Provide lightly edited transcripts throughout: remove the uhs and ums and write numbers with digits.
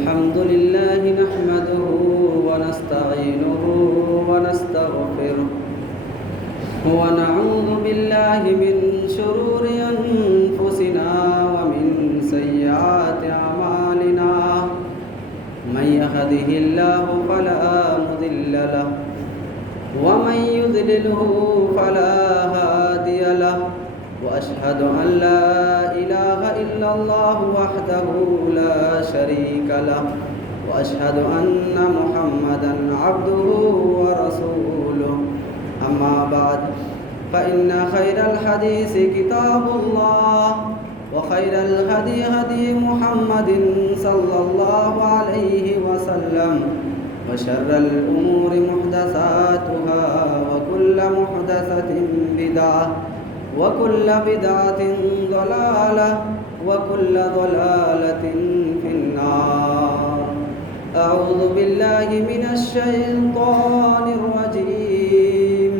الحمد لله نحمده ونستعينه ونستغفره ونعوذ بالله من شرور أنفسنا ومن سيئات أعمالنا من يهده الله فلا مضل له ومن يضلله فلا هادي له وأشهد أن لا إله إلا الله وحده لا شريك له وأشهد أن محمدًا عبده ورسوله أما بعد فإن خير الحديث كتاب الله وخير الهدي هدي محمد صلى الله عليه وسلم وشر الأمور محدثاتها وكل محدثة بدعة وكل بدعة ضلالة وكل ضلالة في النار. أعوذ بالله من الشيطان الرجيم.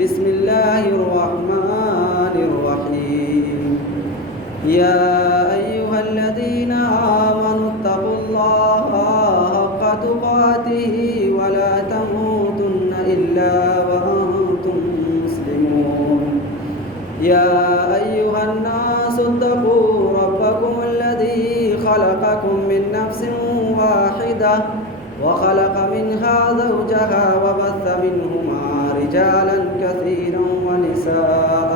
بسم الله الرحمن الرحيم. يا أيها الذين آمنوا اتقوا الله حق تقاته ولا تموتن إلا وأنتم مسلمون. يا أيها الناس اتقوا ربكم الذي خلقكم من نفس واحدة وخلق منها زوجها وبث منهما رجالا كثيرا ونساء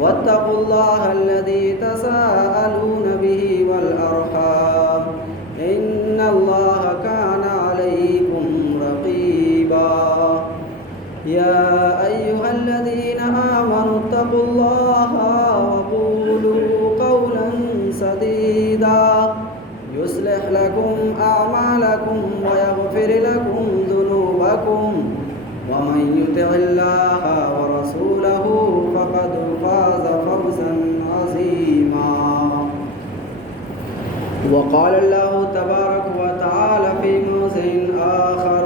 واتقوا الله الذي تساءلون به والأرحام إن الله كان عليكم رقيبا. يا أيها الذين آمنوا اتقوا الله وقولوا قولا سديدا يصلح لكم أعمالكم ويغفر لكم ذنوبكم ومن يطع الله ورسوله فقد فاز فوزا عظيما. وقال الله تبارك وتعالى في موضع آخر: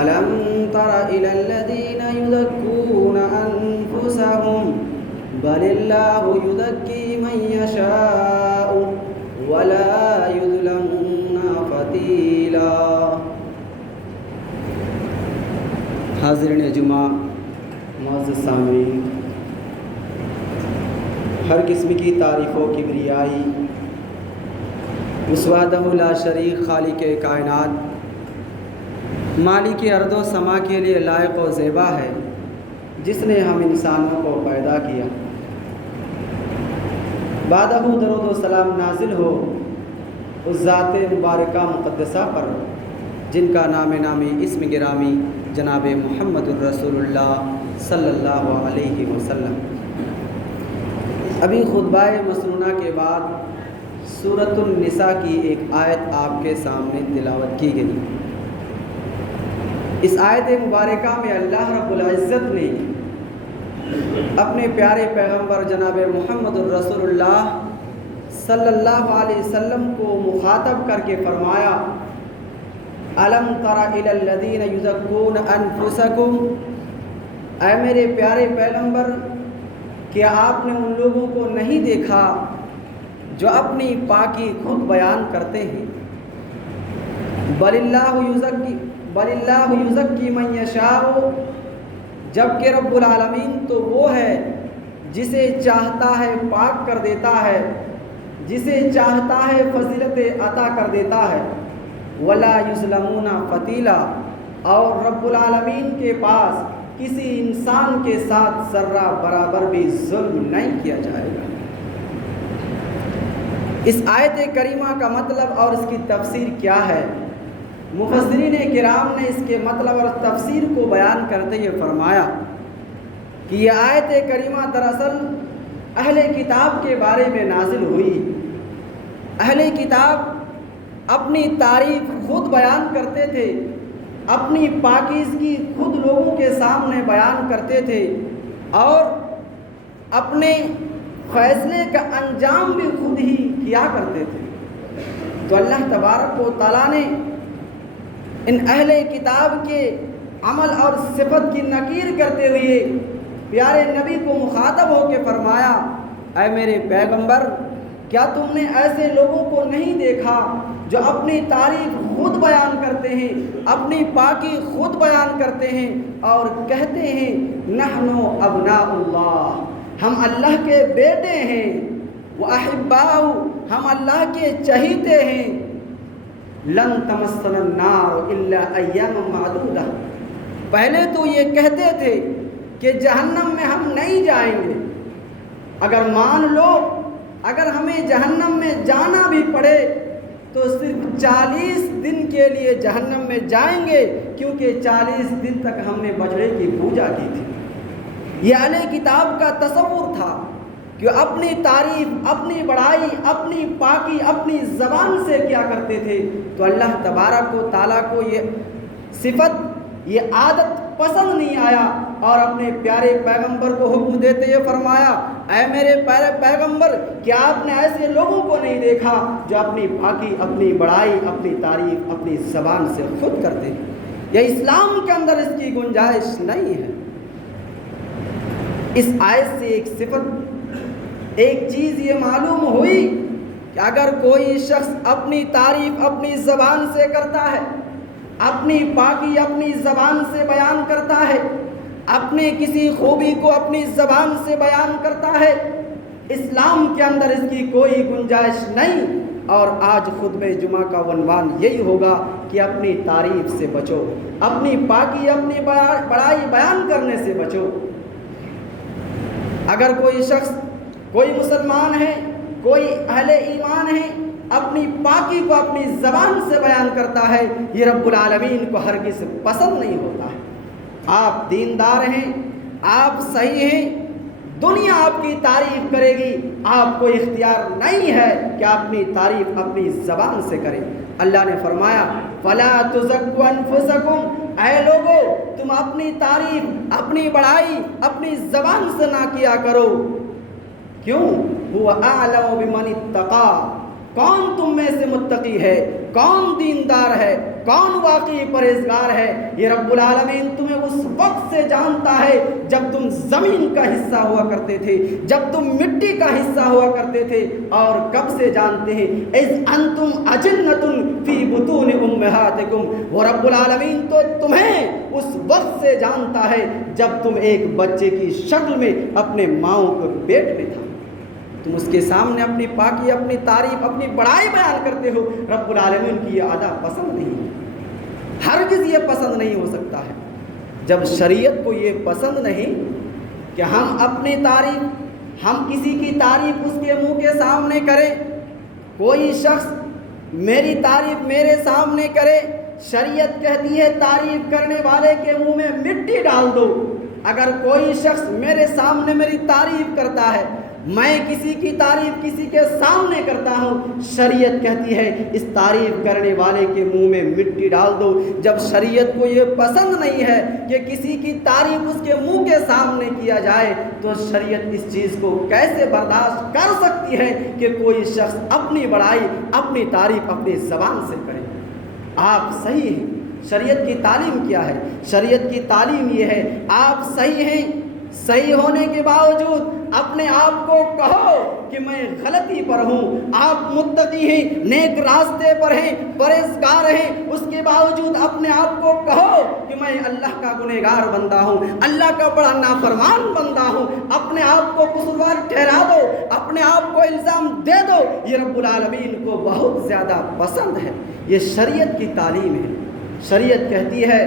ألم تر إلى الذين يزكون أنفسهم بل الله يزكي من يشاء ولا يظلمون فتیلا. حاضرین جمعہ، معزز سامعین، ہر قسم کی تعریف و کبریائی اس وحدہ لا شریک خالق کائنات مالک ارض و سما کے لیے لائق و زیبا ہے، جس نے ہم انسانوں کو پیدا کیا. بعدہ درود و سلام نازل ہو اس ذات مبارکہ مقدسہ پر جن کا نام نامی اسم گرامی جناب محمد الرسول اللہ صلی اللہ علیہ وسلم. ابھی خطبہ مسنونہ کے بعد سورۃ النساء کی ایک آیت آپ کے سامنے تلاوت کی گئی. اس آیت مبارکہ میں اللہ رب العزت نے اپنے پیارے پیغمبر جناب محمد الرسول اللہ صلی اللہ علیہ وسلم کو مخاطب کر کے فرمایا: الم تر الی الذین یزکون انفسکم، اے میرے پیارے پیغمبر، کیا آپ نے ان لوگوں کو نہیں دیکھا جو اپنی پاکی خود بیان کرتے ہیں؟ بل اللہ یزکی من یشاء، جبکہ رب العالمین تو وہ ہے جسے چاہتا ہے پاک کر دیتا ہے، جسے چاہتا ہے فضیلت عطا کر دیتا ہے. ولا یظلمون فتیلا، اور رب العالمین کے پاس کسی انسان کے ساتھ ذرہ برابر بھی ظلم نہیں کیا جائے گا۔ اس آیت کریمہ کا مطلب اور اس کی تفسیر کیا ہے؟ مفسرین کرام نے اس کے مطلب اور تفسیر کو بیان کرتے ہوئے فرمایا کہ یہ آیت کریمہ دراصل اہل کتاب کے بارے میں نازل ہوئی۔ اہل کتاب اپنی تعریف خود بیان کرتے تھے، اپنی پاکیزگی خود لوگوں کے سامنے بیان کرتے تھے، اور اپنے فیصلے کا انجام بھی خود ہی کیا کرتے تھے۔ تو اللہ تبارک و تعالیٰ نے ان اہل کتاب کے عمل اور صفت کی نکیر کرتے ہوئے پیارے نبی کو مخاطب ہو کے فرمایا، اے میرے پیغمبر، کیا تم نے ایسے لوگوں کو نہیں دیکھا جو اپنی تعریف خود بیان کرتے ہیں، اپنی پاکی خود بیان کرتے ہیں اور کہتے ہیں نحن ابناء اللہ، ہم اللہ کے بیٹے ہیں، وَأَحِبَّاءُ، ہم اللہ کے چہیتے ہیں، لن تمسنا النار الا ایاما معدودہ۔ پہلے تو یہ کہتے تھے کہ جہنم میں ہم نہیں جائیں گے، اگر مان لو اگر ہمیں جہنم میں جانا بھی پڑے تو صرف 40 دن کے لیے جہنم میں جائیں گے، کیونکہ 40 دن تک ہم نے بچڑے کی پوجا کی تھی۔ یہ اہل کتاب کا تصور تھا کہ اپنی تعریف، اپنی بڑائی، اپنی پاکی اپنی زبان سے کیا کرتے تھے۔ تو اللہ تبارک و تعالیٰ کو یہ صفت، یہ عادت پسند نہیں آیا، اور اپنے پیارے پیغمبر کو حکم دیتے یہ فرمایا، اے میرے پیارے پیغمبر، کیا آپ نے ایسے لوگوں کو نہیں دیکھا جو اپنی پاکی، اپنی بڑائی، اپنی تعریف اپنی زبان سے خود کرتے ہیں؟ یہ اسلام کے اندر اس کی گنجائش نہیں ہے۔ اس آیت سے ایک صفت، ایک چیز یہ معلوم ہوئی کہ اگر کوئی شخص اپنی تعریف اپنی زبان سے کرتا ہے، اپنی پاکی اپنی زبان سے بیان کرتا ہے، اپنے کسی خوبی کو اپنی زبان سے بیان کرتا ہے، اسلام کے اندر اس کی کوئی گنجائش نہیں۔ اور آج خطبہ جمعہ کا عنوان یہی ہوگا کہ اپنی تعریف سے بچو، اپنی پاکی اپنی بڑائی بیان کرنے سے بچو۔ اگر کوئی شخص، کوئی مسلمان ہے، کوئی اہل ایمان ہے، اپنی پاکی کو اپنی زبان سے بیان کرتا ہے، یہ رب العالمین کو ہرگز پسند نہیں ہوتا ہے۔ آپ دیندار ہیں، آپ صحیح ہیں، دنیا آپ کی تعریف کرے گی، آپ کو اختیار نہیں ہے کہ آپ اپنی تعریف اپنی زبان سے کریں۔ اللہ نے فرمایا فَلَا تُزَكُّوا أَنفُسَكُمْ، اے لوگو تم اپنی تعریف اپنی بڑائی اپنی زبان سے نہ کیا کرو۔ کیوں؟ هُوَ أَعْلَمُ بِمَنِ اتَّقَىٰ، کون تم میں سے متقی ہے، کون دیندار ہے، کون واقعی پرہیزگار ہے؟ یہ رب العالمین تمہیں اس وقت سے جانتا ہے جب تم زمین کا حصہ ہوا کرتے تھے، جب تم مٹی کا حصہ ہوا کرتے تھے، اور کب سے جانتے ہیں؟ اذ انتم اجنۃ فی بطون امہاتکم، وہ رب العالمین تو تمہیں اس وقت سے جانتا ہے جب تم ایک بچے کی شکل میں اپنے ماؤں کے پیٹ میں تھا، تم اس کے سامنے اپنی پاکی اپنی تعریف اپنی بڑائی بیان کرتے ہو۔ رب العالمین کی یہ ادا پسند نہیں ہے، ہرگز یہ پسند نہیں ہو سکتا ہے۔ جب شریعت کو یہ پسند نہیں کہ ہم اپنی تعریف، ہم کسی کی تعریف اس کے منہ کے سامنے کریں، کوئی شخص میری تعریف میرے سامنے کرے، شریعت کہتی ہے تعریف کرنے والے کے منہ میں مٹی ڈال دو۔ اگر کوئی شخص میرے سامنے میری تعریف کرتا ہے، میں کسی کی تعریف کسی کے سامنے کرتا ہوں، شریعت کہتی ہے اس تعریف کرنے والے کے منہ میں مٹی ڈال دو۔ جب شریعت کو یہ پسند نہیں ہے کہ کسی کی تعریف اس کے منہ کے سامنے کیا جائے، تو شریعت اس چیز کو کیسے برداشت کر سکتی ہے کہ کوئی شخص اپنی بڑائی اپنی تعریف اپنی زبان سے کرے؟ آپ صحیح ہیں، شریعت کی تعلیم کیا ہے؟ شریعت کی تعلیم یہ ہے آپ صحیح ہیں، صحیح ہونے کے باوجود اپنے آپ کو کہو کہ میں غلطی پر ہوں، آپ متقی ہیں، نیک راستے پر ہیں، پرہیزگار ہیں، اس کے باوجود اپنے آپ کو کہو کہ میں اللہ کا گنہگار بندہ ہوں، اللہ کا بڑا نافرمان بندہ ہوں، اپنے آپ کو قصوروار ٹھہرا دو، اپنے آپ کو الزام دے دو۔ یہ رب العالمین کو بہت زیادہ پسند ہے، یہ شریعت کی تعلیم ہے۔ شریعت کہتی ہے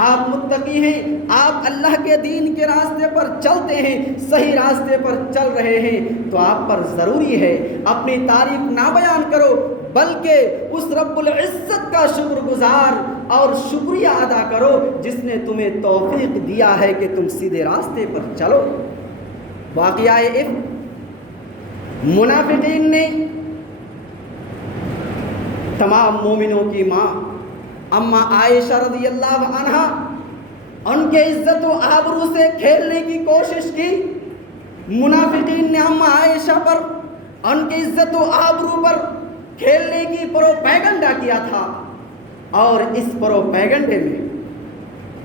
آپ متقی ہیں، آپ اللہ کے دین کے راستے پر چلتے ہیں، صحیح راستے پر چل رہے ہیں، تو آپ پر ضروری ہے اپنی تعریف نہ بیان کرو، بلکہ اس رب العزت کا شکر گزار اور شکریہ ادا کرو جس نے تمہیں توفیق دیا ہے کہ تم سیدھے راستے پر چلو۔ واقعہ افک، منافقین نے تمام مومنوں کی ماں اماں عائشہ رضی اللہ عنہا ان کے عزت و آبرو سے کھیلنے کی کوشش کی۔ منافقین نے اماں عائشہ پر ان کی عزت و آبرو پر کھیلنے کی پروپیگنڈا کیا تھا، اور اس پروپیگنڈے میں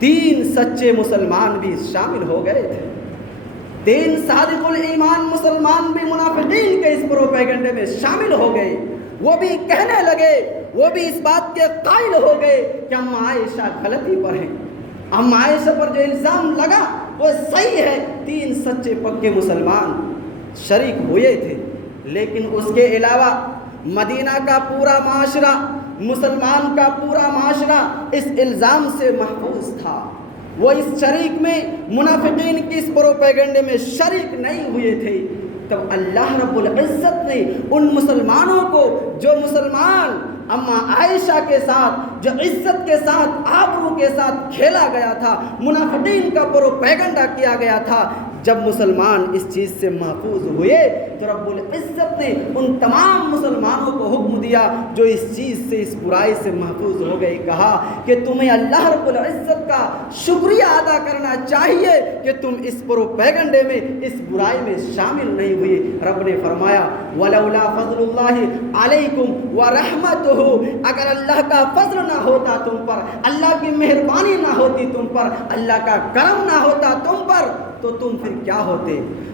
3 سچے مسلمان بھی شامل ہو گئے تھے۔ 3 صادق الایمان مسلمان بھی منافقین کے اس پروپیگنڈے میں شامل ہو گئے۔ وہ بھی کہنے لگے، وہ بھی اس بات کے قائل ہو گئے کہ اماں عائشہ غلطی پر ہیں، اماں عائشہ پر جو الزام لگا وہ صحیح ہے۔ 3 سچے پکے مسلمان شریک ہوئے تھے، لیکن اس کے علاوہ مدینہ کا پورا معاشرہ، مسلمان کا پورا معاشرہ اس الزام سے محفوظ تھا۔ وہ اس شریک میں، منافقین کی اس پروپیگنڈے میں شریک نہیں ہوئے تھے۔ تب اللہ رب العزت نے ان مسلمانوں کو، جو مسلمان اماں عائشہ کے ساتھ، جو عزت کے ساتھ، آبرو کے ساتھ کھیلا گیا تھا، منافقین کا پروپیگنڈا کیا گیا تھا، جب مسلمان اس چیز سے محفوظ ہوئے تو رب العزت نے ان تمام مسلمانوں کو حکم دیا جو اس چیز سے، اس برائی سے محفوظ ہو گئے، کہا کہ تمہیں اللہ رب العزت کا شکریہ ادا کرنا چاہیے کہ تم اس پروپیگنڈے میں، اس برائی میں شامل نہیں ہوئے۔ رب نے فرمایا وَلَوْلَا فَضْلُ اللَّهِ عَلَيْكُمْ وَرَحْمَتُهُ، اگر اللہ کا فضل نہ ہوتا تم پر، اللہ کی مہربانی نہ ہوتی تم پر، اللہ کا کرم نہ ہوتا تم پر، تو تم پھر کیا ہوتے؟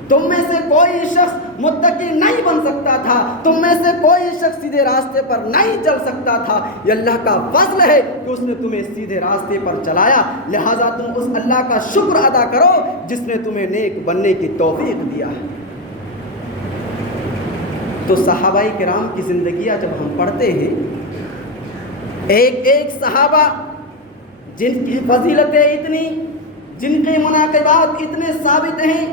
تم میں سے کوئی شخص متقی نہیں بن سکتا تھا، تم میں سے کوئی شخص سیدھے راستے پر نہیں چل سکتا تھا۔ یہ اللہ کا فضل ہے کہ اس نے تمہیں سیدھے راستے پر چلایا، لہٰذا تم اس اللہ کا شکر ادا کرو جس نے تمہیں نیک بننے کی توفیق دیا ہے۔ تو صحابہ کرام کی زندگیاں جب ہم پڑھتے ہیں، ایک ایک صحابہ جن کی فضیلتیں اتنی، جن کے مناقبات اتنے ثابت ہیں،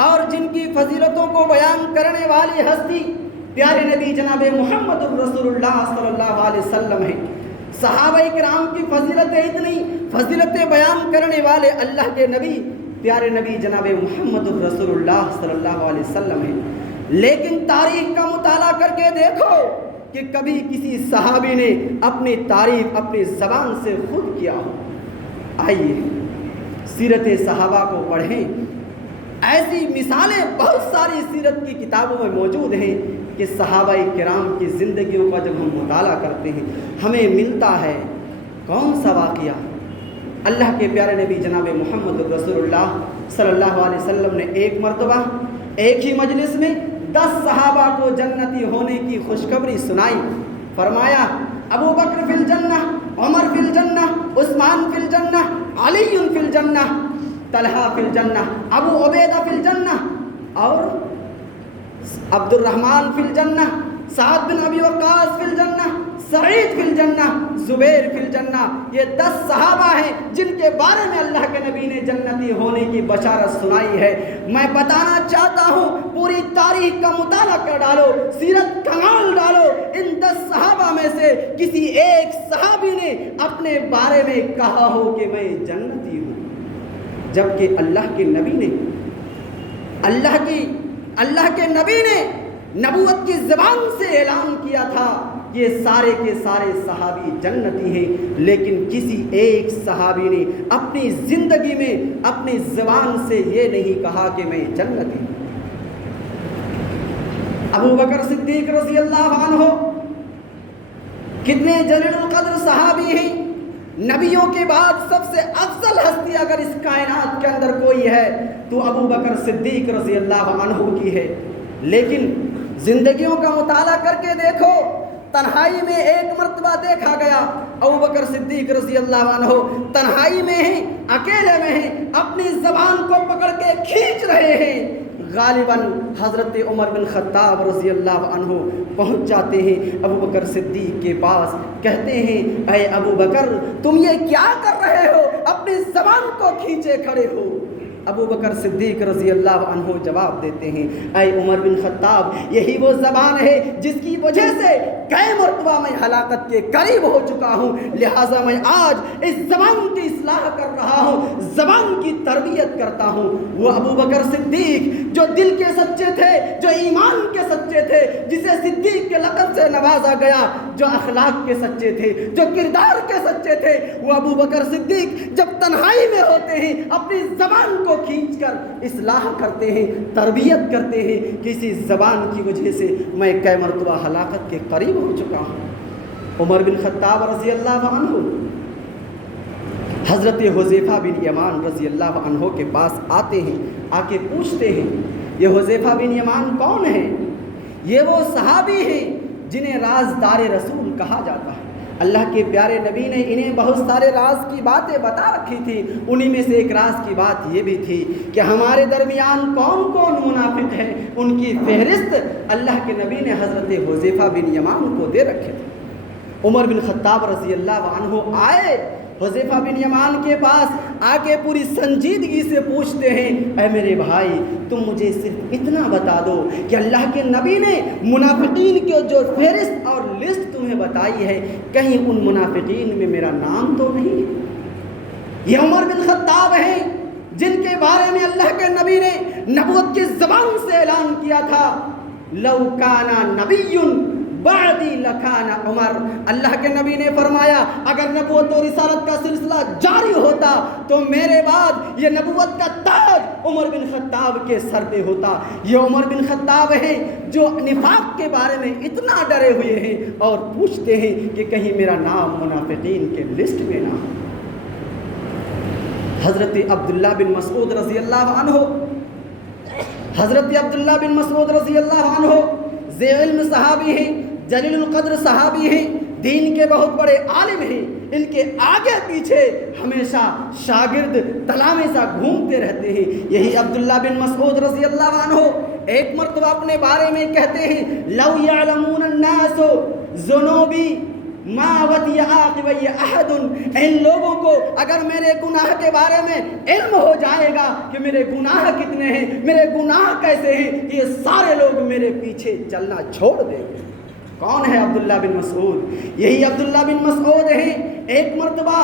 اور جن کی فضیلتوں کو بیان کرنے والی ہستی پیارے نبی جناب محمد الرسول اللہ صلی اللہ علیہ وسلم ہیں۔ صحابہ کرام کی فضیلتیں اتنی، فضیلتیں بیان کرنے والے اللہ کے نبی پیارے نبی جناب محمد الرسول اللہ صلی اللہ علیہ وسلم ہیں، لیکن تاریخ کا مطالعہ کر کے دیکھو کہ کبھی کسی صحابی نے اپنی تعریف اپنی زبان سے خود کیا ہو۔ آئیے سیرت صحابہ کو پڑھیں، ایسی مثالیں بہت ساری سیرت کی کتابوں میں موجود ہیں کہ صحابہ کرام کی زندگیوں کا جب ہم مطالعہ کرتے ہیں ہمیں ملتا ہے کون سا واقعہ۔ اللہ کے پیارے نبی جناب محمد رسول اللہ صلی اللہ علیہ وسلم نے ایک مرتبہ ایک ہی مجلس میں 10 صحابہ کو جنتی ہونے کی خوشخبری سنائی۔ فرمایا ابو بکر فی الجنہ، عمر فی الجنہ، عثمان فی الجنہ، علی فی الجنہ، طلحہ فی الجنہ، ابو عبیدہ فی الجنہ، اور عبد الرحمن فی الجنہ، سعد بن ابی وقاص فی الجنہ، سعید فی الجنہ، زبیر فی الجنہ۔ یہ 10 صحابہ ہیں جن کے بارے میں اللہ کے نبی نے جنتی ہونے کی بشارت سنائی ہے۔ میں بتانا چاہتا ہوں، پوری تاریخ کا مطالعہ کر ڈالو، سیرت کمال ڈالو، ان 10 صحابہ میں سے کسی ایک صحابی نے اپنے بارے میں کہا ہو کہ میں جنتی ہوں، جبکہ اللہ کے نبی نے، اللہ کے نبی نے نبوت کی زبان سے اعلان کیا تھا یہ سارے کے سارے صحابی جنتی ہیں، لیکن کسی ایک صحابی نے اپنی زندگی میں اپنی زبان سے یہ نہیں کہا کہ میں جنتی ہوں۔ ابو بکر صدیق رضی اللہ عنہ کتنے جلیل القدر صحابی ہیں، نبیوں کے بعد سب سے افضل ہستی اگر اس کائنات کے اندر کوئی ہے تو ابو بکر صدیق رضی اللہ عنہ کی ہے، لیکن زندگیوں کا مطالعہ کر کے دیکھو، تنہائی میں ایک مرتبہ دیکھا گیا ابو بکر صدیق رضی اللہ عنہ تنہائی میں ہیں، اکیلے میں ہیں، اپنی زبان کو پکڑ کے کھینچ رہے ہیں، غالباً حضرت عمر بن خطاب رضی اللہ عنہ پہنچ جاتے ہیں ابو بکر صدیق کے پاس، کہتے ہیں اے ابو بکر تم یہ کیا کر رہے ہو، اپنی زبان کو کھینچے کھڑے ہو۔ ابو بکر صدیق رضی اللہ عنہ جواب دیتے ہیں اے عمر بن خطاب یہی وہ زبان ہے جس کی وجہ سے کئی مرتبہ میں ہلاکت کے قریب ہو چکا ہوں، لہٰذا میں آج اس زبان کی اصلاح کر رہا ہوں، زبان کی تربیت کرتا ہوں۔ وہ ابو بکر صدیق جو دل کے سچے تھے، جو ایمان کے سچے تھے، جسے صدیق کے لقب سے نوازا گیا، جو اخلاق کے سچے تھے، جو کردار کے سچے تھے، وہ ابو بکر صدیق جب تنہائی میں ہوتے ہیں اپنی زبان کو کھینچ کر اصلاح کرتے ہیں، تربیت کرتے ہیں کہ اسی زبان کی وجہ سے میں کئی مرتبہ ہلاکت کے قریب ہو چکا ہوں۔ عمر بن خطاب رضی اللہ عنہ حضرت حذیفہ بن یمان رضی اللہ عنہ کے پاس آتے ہیں، آ کے پوچھتے ہیں یہ حذیفہ بن یمان کون ہے؟ یہ وہ صحابی ہیں جنہیں رازدار رسول کہا جاتا ہے۔ اللہ کے پیارے نبی نے انہیں بہت سارے راز کی باتیں بتا رکھی تھی، انہی میں سے ایک راز کی بات یہ بھی تھی کہ ہمارے درمیان کون کون منافق ہیں، ان کی فہرست اللہ کے نبی نے حضرت حذیفہ بن یمان کو دے رکھے تھے۔ عمر بن خطاب رضی اللہ عنہ آئے حذیفہ بن یمان کے پاس، آ کے پوری سنجیدگی سے پوچھتے ہیں اے میرے بھائی تم مجھے صرف اتنا بتا دو کہ اللہ کے نبی نے منافقین کی جو فہرست اور لسٹ تمہیں بتائی ہے کہیں ان منافقین میں میرا نام تو نہیں؟ یہ عمر بن خطاب ہیں جن کے بارے میں اللہ کے نبی نے نبوت کی زبان سے اعلان کیا تھا لو کانا نبی بعدی لکان عمر۔ اللہ کے نبی نے فرمایا اگر نبوت و رسالت کا سلسلہ جاری ہوتا تو میرے بعد یہ نبوت کا تاج عمر بن خطاب کے سر پہ ہوتا۔ یہ عمر بن خطاب ہیں جو نفاق کے بارے میں اتنا ڈرے ہوئے ہیں اور پوچھتے ہیں کہ کہیں میرا نام منافقین کے لسٹ میں نہ ہو۔ حضرت عبداللہ بن مسعود رضی اللہ عنہ، حضرت عبداللہ بن مسعود رضی اللہ عنہ ذی علم صحابی ہیں، جلیل القدر صحابی ہیں، دین کے بہت بڑے عالم ہیں، ان کے آگے پیچھے ہمیشہ شاگرد تلامے سا گھومتے رہتے ہیں۔ یہی عبداللہ بن مسعود رضی اللہ عنہ ایک مرتبہ اپنے بارے میں کہتے ہیں لو یعلمون الناس ذنوبی ما وتی عاقبی احد، ان لوگوں کو اگر میرے گناہ کے بارے میں علم ہو جائے گا کہ میرے گناہ کتنے ہیں، میرے گناہ کیسے ہیں، یہ سارے لوگ میرے پیچھے چلنا چھوڑ دیں گے۔ کون ہے عبداللہ بن مسعود؟ یہی عبداللہ بن مسعود ہیں ایک مرتبہ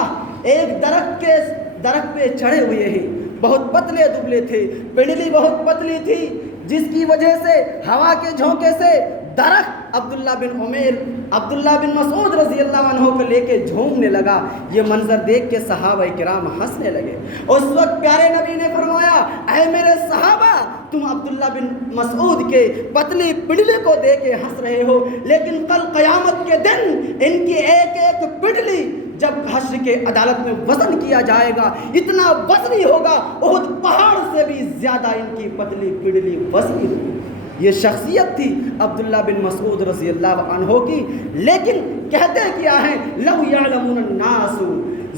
ایک درخت پہ چڑھے ہوئے ہیں، بہت پتلے دبلے تھے، پنڈلی بہت پتلی تھی جس کی وجہ سے ہوا کے جھونکے سے درخت عبداللہ بن مسعود رضی اللہ عنہ کو لے کے جھومنے لگا۔ یہ منظر دیکھ کے صحابہ کرام ہنسنے لگے۔ اس وقت پیارے نبی نے فرمایا اے میرے صحابہ تم عبداللہ بن مسعود کے پتلی پنڈلی کو دیکھ کے ہنس رہے ہو، لیکن کل قیامت کے دن ان کی ایک ایک پنڈلی جب حشر کے عدالت میں وزن کیا جائے گا اتنا وزنی ہوگا احد پہاڑ سے بھی زیادہ ان کی پتلی پنڈلی وزنی ہوگی۔ یہ شخصیت تھی عبداللہ بن مسعود رضی اللہ عنہ کی، لیکن کہتے کیا ہیں لو یعلمون الناس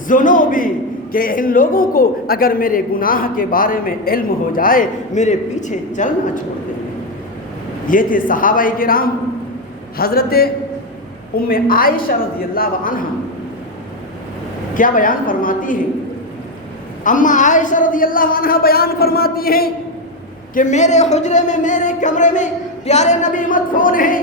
ذنوبی، کہ ان لوگوں کو اگر میرے گناہ کے بارے میں علم ہو جائے میرے پیچھے چلنا چھوڑ دیں گے۔ یہ تھے صحابہ کرام۔ حضرت ام عائشہ رضی اللہ عنہ کیا بیان فرماتی ہیں؟ اما عائشہ رضی اللہ عنہ بیان فرماتی ہیں کہ میرے حجرے میں، میرے کمرے میں پیارے نبی مدفون ہیں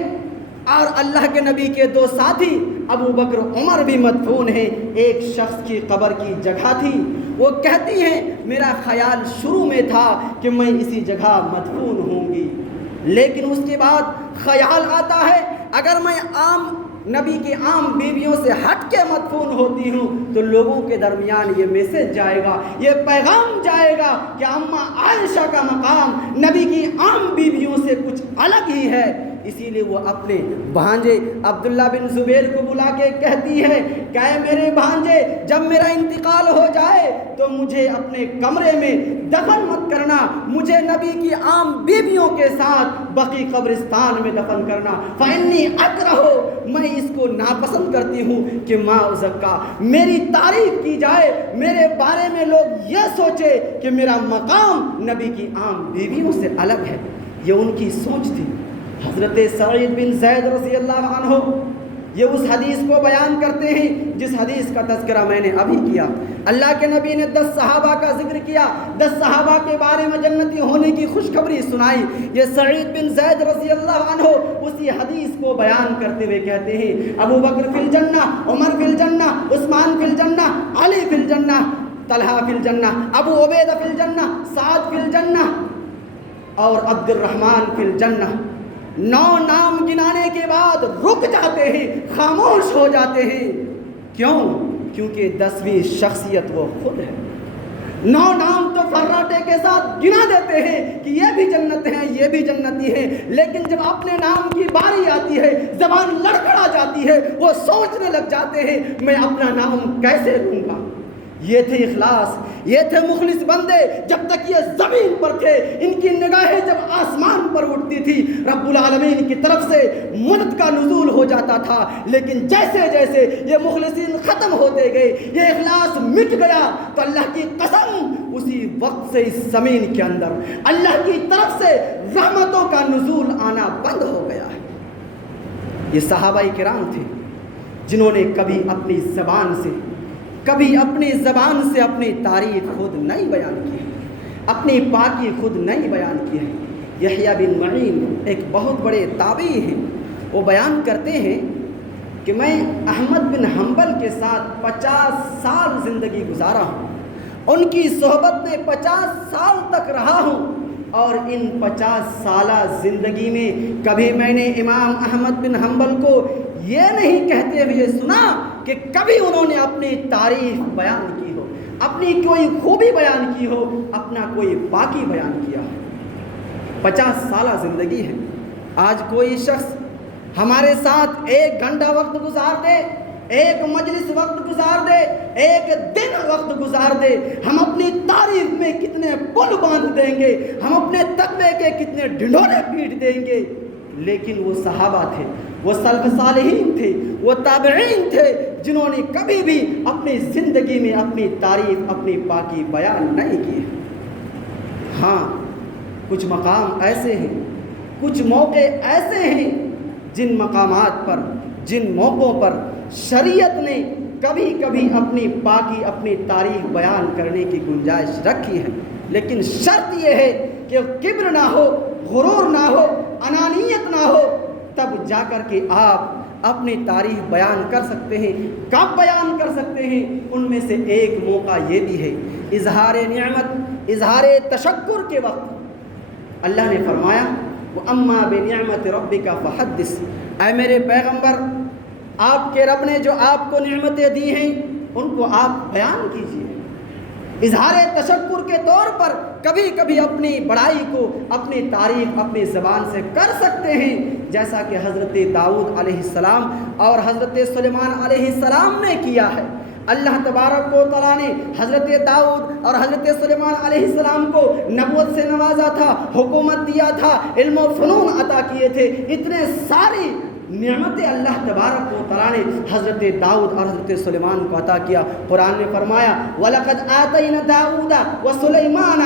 اور اللہ کے نبی کے دو ساتھی ابو بکر عمر بھی مدفون ہیں۔ ایک شخص کی قبر کی جگہ تھی، وہ کہتی ہیں میرا خیال شروع میں تھا کہ میں اسی جگہ مدفون ہوں گی، لیکن اس کے بعد خیال آتا ہے اگر میں نبی کی عام بیویوں سے ہٹ کے مدفون ہوتی ہوں تو لوگوں کے درمیان یہ میسج جائے گا، یہ پیغام جائے گا کہ اما عائشہ کا مقام نبی کی عام بیویوں سے کچھ الگ ہی ہے۔ اسی لیے وہ اپنے بھانجے عبداللہ بن زبیر کو بلا کے کہتی ہے کہ اے میرے بھانجے، جب میرا انتقال ہو جائے تو مجھے اپنے کمرے میں دفن مت کرنا، مجھے نبی کی عام بیویوں کے ساتھ بقی قبرستان میں دفن کرنا، فإنی اکرہ، میں اس کو ناپسند کرتی ہوں کہ ما ازکا، میری تعریف کی جائے، میرے بارے میں لوگ یہ سوچے کہ میرا مقام نبی کی عام بیویوں سے الگ ہے۔ یہ ان کی سوچ تھی۔ حضرت سعید بن زید رضی اللہ عنہ یہ اس حدیث کو بیان کرتے ہیں جس حدیث کا تذکرہ میں نے ابھی کیا۔ اللہ کے نبی نے 10 صحابہ کا ذکر کیا، 10 صحابہ کے بارے میں جنتی ہونے کی خوشخبری سنائی۔ یہ سعید بن زید رضی اللہ عنہ اسی حدیث کو بیان کرتے ہوئے کہتے ہیں ابو بکر فی الجنہ، عمر فی الجنہ، عثمان فی الجنہ، علی فی الجنہ، طلحہ فی الجنہ، ابو عبیدہ فی الجنہ، سعد فی الجنہ اور عبد الرحمن فی الجنہ۔ 9 نام گنانے کے بعد رک جاتے ہیں، خاموش ہو جاتے ہیں۔ کیوں؟ کیونکہ 10ویں شخصیت وہ خود ہے۔ 9 نام تو فراٹے کے ساتھ گنا دیتے ہیں کہ یہ بھی جنت ہیں، یہ بھی جنتی ہیں، لیکن جب اپنے نام کی باری آتی ہے، زبان لڑکھڑا جاتی ہے، وہ سوچنے لگ جاتے ہیں میں اپنا نام کیسے لوں گا۔ یہ تھے اخلاص، یہ تھے مخلص بندے۔ جب تک یہ زمین پر تھے، ان کی نگاہیں جب آسمان پر اٹھتی تھی، رب العالمین کی طرف سے مدد کا نزول ہو جاتا تھا، لیکن جیسے جیسے یہ مخلصین ختم ہوتے گئے، یہ اخلاص مٹ گیا، تو اللہ کی قسم اسی وقت سے اس زمین کے اندر اللہ کی طرف سے رحمتوں کا نزول آنا بند ہو گیا ہے۔ یہ صحابہ کرام تھے جنہوں نے کبھی اپنی زبان سے اپنی تعریف خود نہیں بیان کی، اپنی پاکی خود نہیں بیان کی ہے۔ یحییٰ بن معین ایک بہت بڑے تابعی ہیں، وہ بیان کرتے ہیں کہ میں احمد بن حنبل کے ساتھ 50 سال زندگی گزارا ہوں، ان کی صحبت میں 50 سال تک رہا ہوں، اور ان 50 سالہ زندگی میں کبھی میں نے امام احمد بن حنبل کو یہ نہیں کہتے ہوئے سنا کہ کبھی انہوں نے اپنی تعریف بیان کی ہو، اپنی کوئی خوبی بیان کی ہو، اپنا کوئی باقی بیان کیا ہو۔ 50 سالہ زندگی ہے۔ آج کوئی شخص ہمارے ساتھ 1 گھنٹہ وقت گزار دے، 1 مجلس وقت گزار دے، 1 دن وقت گزار دے، ہم اپنی تعریف میں کتنے پل باندھ دیں گے، ہم اپنے تقوی کے کتنے ڈھنڈورے پیٹ دیں گے۔ لیکن وہ صحابہ تھے، وہ سلف صالحین تھے، وہ تابعین تھے جنہوں نے کبھی بھی اپنی زندگی میں اپنی تعریف، اپنی پاکی بیان نہیں کی۔ ہاں، کچھ مقام ایسے ہیں، کچھ موقع ایسے ہیں جن مقامات پر، جن موقعوں پر شریعت نے کبھی کبھی اپنی پاکی، اپنی تعریف بیان کرنے کی گنجائش رکھی ہے، لیکن شرط یہ ہے کہ کبر نہ ہو، غرور نہ ہو، انانیت نہ ہو، تب جا کر کے آپ اپنی تعریف بیان کر سکتے ہیں۔ کب بیان کر سکتے ہیں؟ ان میں سے ایک موقع یہ بھی ہے، اظہار نعمت، اظہار تشکر کے وقت۔ اللہ نے فرمایا وَأَمَّا بِنِعْمَةِ رَبِّكَ فَحَدِّثْ، اے میرے پیغمبر، آپ کے رب نے جو آپ کو نعمتیں دی ہیں ان کو آپ بیان کیجیے۔ اظہار تشکر کے طور پر کبھی کبھی اپنی بڑائی کو، اپنی تعریف اپنی زبان سے کر سکتے ہیں، جیسا کہ حضرت داؤد علیہ السلام اور حضرت سلیمان علیہ السلام نے کیا ہے۔ اللہ تبارک و تعالیٰ نے حضرت داؤد اور حضرت سلیمان علیہ السلام کو نبوت سے نوازا تھا، حکومت دیا تھا، علم و فنون عطا کیے تھے، اتنے ساری نعمتیں اللہ تبارک و تعالیٰ نے حضرت داؤد اور حضرت سلیمان کو عطا کیا۔ قرآن نے فرمایا وَلَقَدْ آتَيْنَا دَاؤُدَ وَسُلَيْمَانَ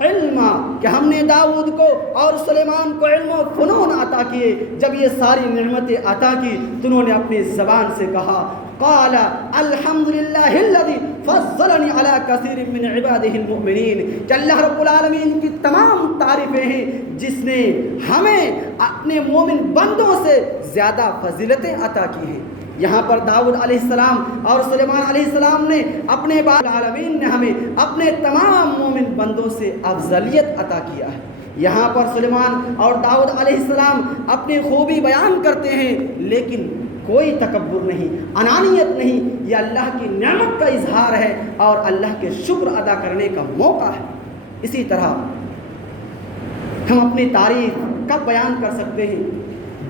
علما، کہ ہم نے داؤد کو اور سلیمان کو علم و فنون عطا کیے۔ جب یہ ساری نعمتیں عطا کی تو انہوں نے اپنی زبان سے کہا قال الحمد للہ الذی فضلنی علی کثیر من عبادہ المؤمنین، کہ اللہ رب العالمین کی تمام تعریفیں ہیں جس نے ہمیں اپنے مومن بندوں سے زیادہ فضیلتیں عطا کی ہیں۔ یہاں پر داؤد علیہ السلام اور سلیمان علیہ السلام نے اپنے العالمین نے ہمیں اپنے تمام مومن بندوں سے افضلیت عطا کیا ہے۔ یہاں پر سلیمان اور داؤد علیہ السلام اپنی خوبی بیان کرتے ہیں، لیکن کوئی تکبر نہیں، انانیت نہیں، یہ اللہ کی نعمت کا اظہار ہے اور اللہ کے شکر ادا کرنے کا موقع ہے۔ اسی طرح ہم اپنی تعریف کب بیان کر سکتے ہیں؟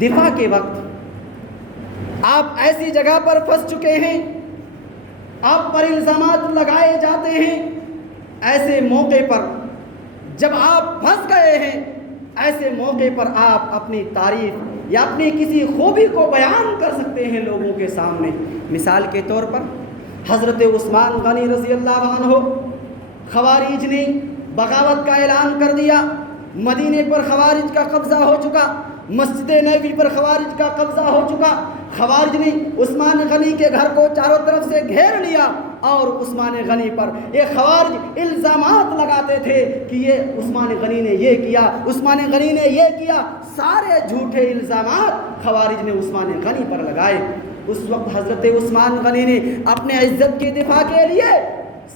دفاع کے وقت آپ ایسی جگہ پر پھنس چکے ہیں، آپ پر الزامات لگائے جاتے ہیں، ایسے موقع پر جب آپ پھنس گئے ہیں، ایسے موقع پر آپ اپنی تعریف یا اپنی کسی خوبی کو بیان کر سکتے ہیں لوگوں کے سامنے۔ مثال کے طور پر حضرت عثمان غنی رضی اللہ عنہ، خوارج نے بغاوت کا اعلان کر دیا، مدینے پر خوارج کا قبضہ ہو چکا، مسجد نبوی پر خوارج کا قبضہ ہو چکا۔ خوارج نے عثمان غنی کے گھر کو چاروں طرف سے گھیر لیا اور عثمان غنی پر یہ خوارج الزامات لگاتے تھے کہ یہ عثمان غنی نے یہ کیا، عثمان غنی نے یہ کیا، سارے جھوٹے الزامات خوارج نے عثمان غنی پر لگائے۔ اس وقت حضرت عثمان غنی نے اپنے عزت کے دفاع کے لیے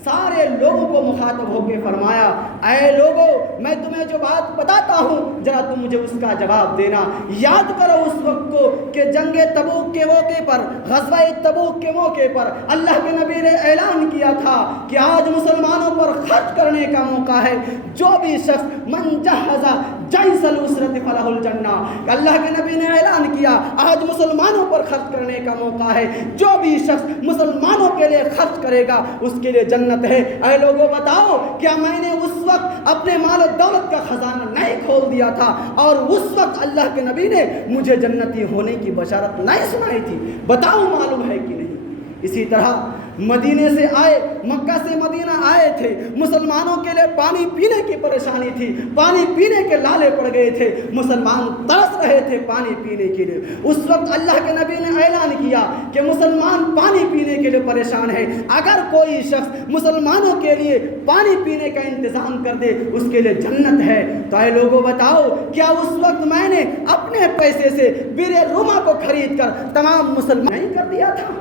سارے لوگوں کو مخاطب ہو کے فرمایا، اے لوگوں، میں تمہیں جو بات بتاتا ہوں ذرا تم مجھے اس کا جواب دینا۔ یاد کرو اس وقت کو کہ جنگ تبوک کے موقع پر، غزوہ تبوک کے موقع پر اللہ کے نبی نے اعلان کیا تھا کہ آج مسلمانوں پر خرچ کرنے کا موقع ہے، جو بھی شخص من جہز جیش العسرۃ فلہ الجنہ، اللہ کے نبی نے اعلان کیا آج مسلمانوں پر خرچ کرنے کا موقع ہے، جو بھی شخص مسلمانوں کے لیے خرچ کرے گا اس کے لیے جنت ہے۔ اے لوگوں بتاؤ، کیا میں نے اس وقت اپنے مال و دولت کا خزانہ نہیں کھول دیا تھا اور اس وقت اللہ کے نبی نے مجھے جنتی ہونے کی بشارت نہیں سنائی تھی؟ بتاؤ معلوم ہے کہ نہیں؟ اسی طرح مدینے سے آئے، مکہ سے مدینہ آئے تھے، مسلمانوں کے لیے پانی پینے کی پریشانی تھی، پانی پینے کے لالے پڑ گئے تھے، مسلمان ترس رہے تھے پانی پینے کے لیے۔ اس وقت اللہ کے نبی نے اعلان کیا کہ مسلمان پانی پینے کے لیے پریشان ہے، اگر کوئی شخص مسلمانوں کے لیے پانی پینے کا انتظام کر دے اس کے لیے جنت ہے۔ تو اے لوگوں بتاؤ، کیا اس وقت میں نے اپنے پیسے سے بیر روما کو خرید کر تمام مسلمان نہیں کر دیا تھا؟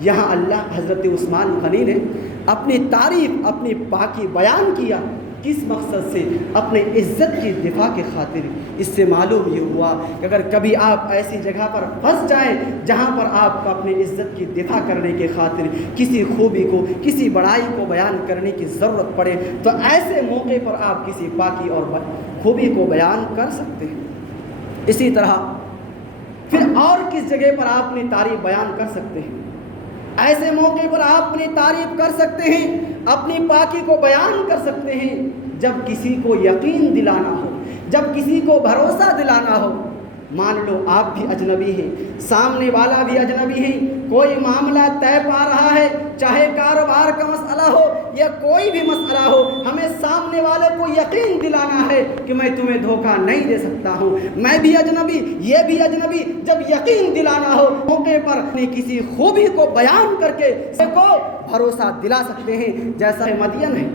یہاں اللہ حضرت عثمان غنی نے اپنی تعریف، اپنی پاکی بیان کیا، کس مقصد سے؟ اپنے عزت کی دفاع کے خاطر۔ اس سے معلوم یہ ہوا کہ اگر کبھی آپ ایسی جگہ پر پھنس جائیں جہاں پر آپ کو اپنی عزت کی دفاع کرنے کے خاطر کسی خوبی کو، کسی بڑائی کو بیان کرنے کی ضرورت پڑے تو ایسے موقع پر آپ کسی پاکی اور خوبی کو بیان کر سکتے ہیں۔ اسی طرح پھر اور کس جگہ پر آپ اپنی تعریف بیان کر سکتے ہیں؟ ایسے موقع پر آپ اپنی تعریف کر سکتے ہیں، اپنی پاکی کو بیان کر سکتے ہیں جب کسی کو یقین دلانا ہو، جب کسی کو بھروسہ دلانا ہو۔ مان لو آپ بھی اجنبی ہیں، سامنے والا بھی اجنبی ہے، کوئی معاملہ طے پا رہا ہے، چاہے کاروبار کا مسئلہ ہو یا کوئی بھی مسئلہ ہو، ہمیں سامنے والے کو یقین دلانا ہے کہ میں تمہیں دھوکہ نہیں دے سکتا ہوں، میں بھی اجنبی، یہ بھی اجنبی۔ جب یقین دلانا ہو موقع پر اپنی کسی خوبی کو بیان کر کے اس کو بھروسہ دلا سکتے ہیں، جیسا مدین ہے۔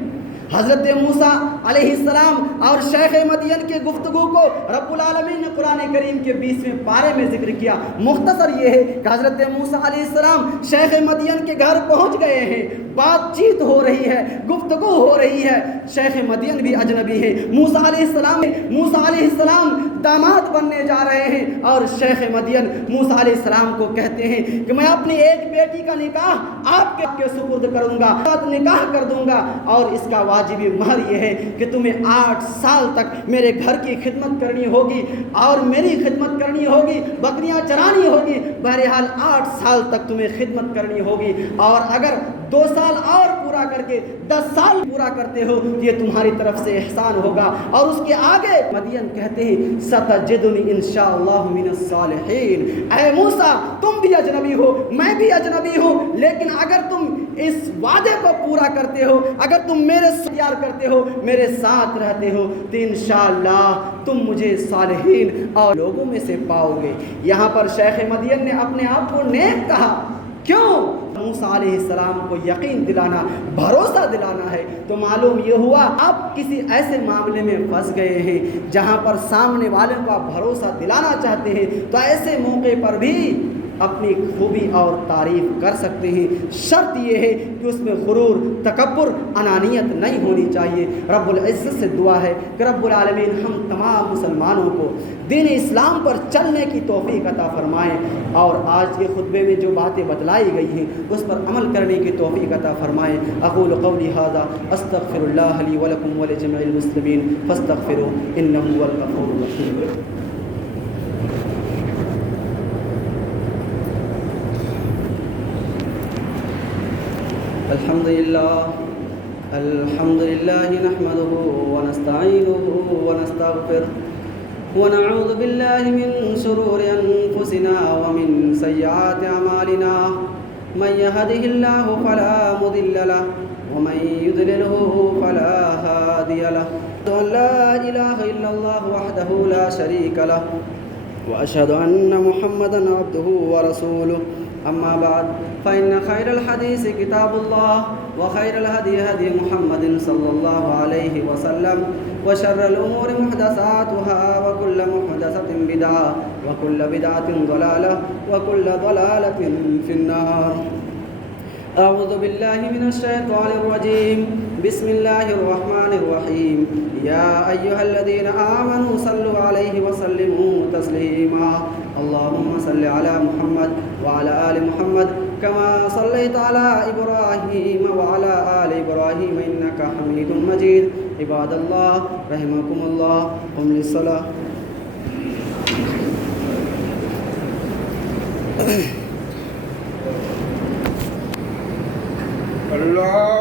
حضرت موسیٰ علیہ السلام اور شیخ مدین کی گفتگو کو رب العالمین نے قرآن کریم کے 20ویں پارے میں ذکر کیا۔ مختصر یہ ہے کہ حضرت موسیٰ علیہ السلام شیخ مدین کے گھر پہنچ گئے ہیں، بات چیت ہو رہی ہے، گفتگو ہو رہی ہے، شیخ مدین بھی اجنبی ہے، موسیٰ علیہ السلام داماد بننے جا رہے ہیں اور شیخ مدین موسیٰ علیہ السلام کو کہتے ہیں کہ میں اپنی ایک بیٹی کا نکاح آپ کے سپرد کروں گا، نکاح کر دوں گا، اور اس کا واجبی مہر یہ ہے کہ تمہیں 8 سال تک میرے گھر کی خدمت کرنی ہوگی اور میری خدمت کرنی ہوگی، بکریاں چرانی ہوگی، بہرحال 8 سال تک تمہیں خدمت کرنی ہوگی، اور اگر 2 سال اور پورا کر کے 10 سال پورا کرتے ہو یہ تمہاری طرف سے احسان ہوگا۔ اور اس کے آگے مدین کہتے ہیں ستجدنی انشاءاللہ من الصالحین۔ اے موسیٰ، تم بھی اجنبی ہو، میں بھی اجنبی ہوں، لیکن اگر تم اس وعدے کو پورا کرتے ہو، اگر تم میرے اختیار کرتے ہو، میرے ساتھ رہتے ہو، تو انشاءاللہ تم مجھے صالحین اور لوگوں میں سے پاؤ گے۔ یہاں پر شیخ مدین نے اپنے آپ کو نیک کہا، کیوں؟ موسیٰ علیہ السلام کو یقین دلانا، بھروسہ دلانا ہے۔ تو معلوم یہ ہوا آپ کسی ایسے معاملے میں پھنس گئے ہیں جہاں پر سامنے والے کو آپ بھروسہ دلانا چاہتے ہیں، تو ایسے موقع پر بھی اپنی خوبی اور تعریف کر سکتے ہیں۔ شرط یہ ہے کہ اس میں غرور، تکبر، انانیت نہیں ہونی چاہیے۔ رب العزت سے دعا ہے کہ رب العالمین ہم تمام مسلمانوں کو دین اسلام پر چلنے کی توفیق عطا فرمائیں، اور آج کے خطبے میں جو باتیں بتلائی گئی ہیں اس پر عمل کرنے کی توفیق عطا فرمائیں۔ اقول قولی ھذا استغفر اللہ لی ولکم ولجمیع المسلمین فاستغفروہ انہ ھو الغفور الرحیم۔ الحمد لله نحمده ونستعينه ونستغفره ونعوذ بالله من شرور أنفسنا ومن سيئات أعمالنا من يهده الله فلا مضل له ومن يضلله فلا هادي له أن لا إله إلا الله وحده لا شريك له وأشهد أن محمدا عبده ورسوله أما بعد فإن خير الحديث كتاب الله وخير الهدي هدي محمد صلى الله عليه وسلم وشر الأمور محدثاتها وكل محدثة بدعة وكل بدعة ضلالة وكل ضلالة في النار. أعوذ بالله من الشيطان الرجيم. بسم الله الرحمن الرحيم. يا أيها الذين آمنوا صلوا عليه وسلموا تسليما. اللهم صل على محمد وعلى آل محمد كما صليت على إبراهيم وعلى آل إبراهيم إنك حميد مجيد. عباد الله رحمكم الله. قم للصلاة. اللہ